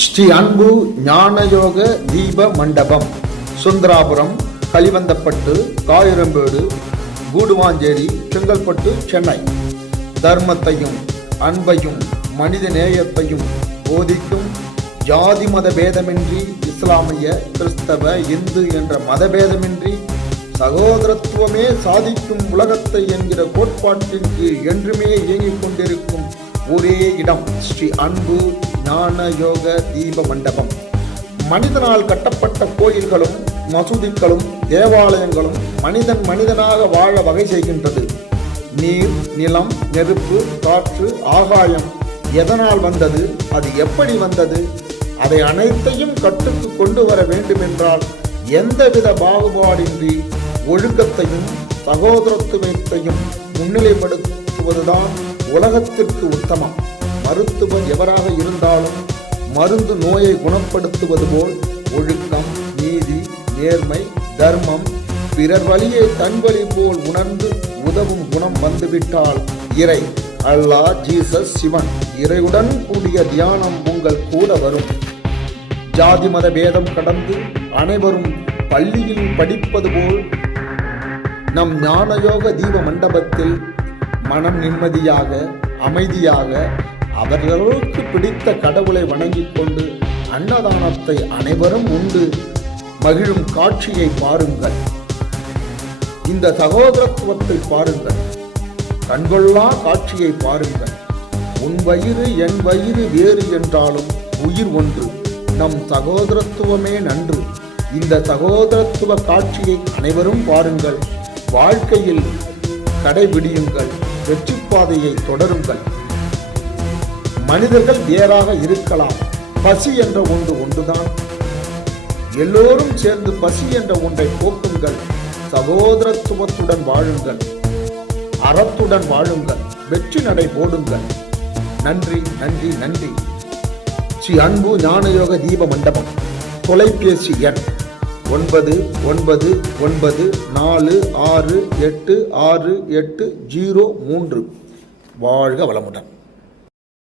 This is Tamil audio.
ஸ்ரீ அன்பு ஞானயோக தீப மண்டபம், சுந்தராபுரம், கலிவந்தப்பட்டு, காயிரம்பேடு, கூடுவாஞ்சேரி, செங்கல்பட்டு, சென்னை. தர்மத்தையும் அன்பையும் மனித நேயத்தையும் போதிக்கும், ஜாதி மத பேதமின்றி, இஸ்லாமிய, கிறிஸ்தவ, இந்து என்ற மதபேதமின்றி சகோதரத்துவமே சாதிக்கும் உலகத்தை என்கிற கோட்பாட்டின் கீழ் என்றுமே இயங்கிக் கொண்டிருக்கும் ஒரே இடம் ஸ்ரீ அன்பு ஞான யோக தீப மண்டபம். மனிதனால் கட்டப்பட்ட கோயில்களும் மசூதிகளும் தேவாலயங்களும் மனிதன் மனிதனாக வாழ வகை செய்கின்றது. நீர், நிலம், நெருப்பு, காற்று, ஆகாயம் எதனால் வந்தது, அது எப்படி வந்தது, அதை அனைத்தையும் கட்டுக்கு கொண்டு வர வேண்டுமென்றால் எந்தவித பாகுபாடின்றி ஒழுக்கத்தையும் சகோதரத்துவத்தையும் முன்னிலைப்படுத்துவதுதான் உலகத்திற்கு உத்தமம். மருத்துவர் எவராக இருந்தாலும் மருந்து நோயை குணப்படுத்துவது போல் ஒழுக்கம், நீதி, நேர்மை, தர்மம், பிறர் வழியை தன் வழி போல் உணர்ந்து உதவும் குணம் வந்துவிட்டால் இறை, அல்லாஹ், ஜீசஸ், சிவன், இறையுடன் கூடிய தியானம் உங்கள் கூட வரும். ஜாதி மத பேதம் கடந்து அனைவரும் பள்ளியில் படிப்பது போல் நம் ஞானயோக தீப மண்டபத்தில் மனம் நிம்மதியாக, அமைதியாக, அவர்களுக்கு பிடித்த கடவுளை வணங்கிக் கொண்டு அன்னதானத்தை அனைவரும் உண்டு மகிழும் காட்சியை பாருங்கள். இந்த சகோதரத்துவத்தை பாருங்கள். கண்கொள்ளா காட்சியை பாருங்கள். உன் வயிறு என் வயிறு வேறு என்றாலும் உயிர் ஒன்று. நம் சகோதரத்துவமே நன்று. இந்த சகோதரத்துவ காட்சியை அனைவரும் பாருங்கள். வாழ்க்கையில் கடைபிடியுங்கள். வெற்றி பாதையை தொடருங்கள். மனிதர்கள் வேறாக இருக்கலாம். பசி என்ற ஒன்றுதான். எல்லோரும் சேர்ந்து பசி என்ற ஒன்றை போக்குங்கள். சகோதரத்துவத்துடன் வாழுங்கள். அறத்துடன் வாழுங்கள். வெற்றி நடை போடுங்கள். நன்றி, நன்றி, நன்றி. ஸ்ரீ அன்பு ஞானயோக தீப மண்டபம். தொலைபேசி எண் 9994686803. வாழ்க வளமுடன்.